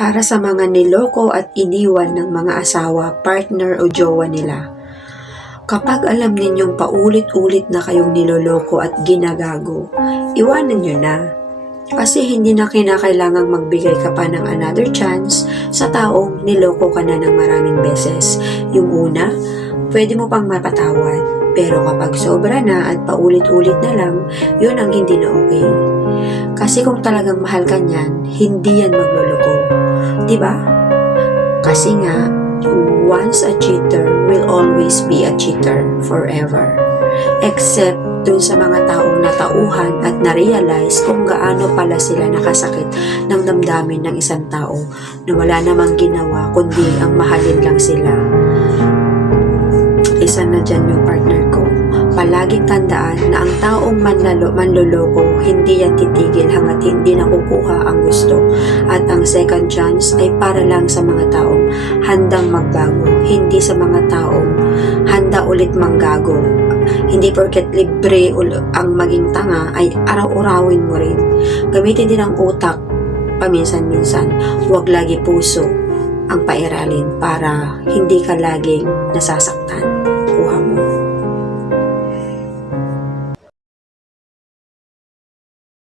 Para sa mga niloko at iniwan ng mga asawa, partner o jowa nila. Kapag alam ninyong paulit-ulit na kayong niloloko at ginagago, iwanan nyo na. Kasi hindi na kinakailangang magbigay ka pa ng another chance sa taong niloko ka na ng maraming beses. Yung una, pwede mo pang mapatawad. Pero kapag sobra na at paulit-ulit na lang, yun ang hindi na okay. Kasi kung talagang mahal ka niyan, hindi yan magloloko. Diba? Kasi nga, once a cheater will always be a cheater forever. Except dun sa mga taong natauhan at na-realize kung gaano pala sila nakasakit ng damdamin ng isang tao na wala namang ginawa kundi ang mahalin lang sila. Isa na dyan yung partner ko. Palaging tandaan na ang taong manloloko, hindi yan titigil hanggat hindi nakukuha ang gusto. At ang second chance ay para lang sa mga taong handang magbago, hindi sa mga taong handa ulit manggago. Hindi porket libre ang maging tanga ay araw-arawin mo rin. Gamitin din ang utak paminsan-minsan. Huwag lagi puso ang pairalin para hindi ka laging nasasaktan.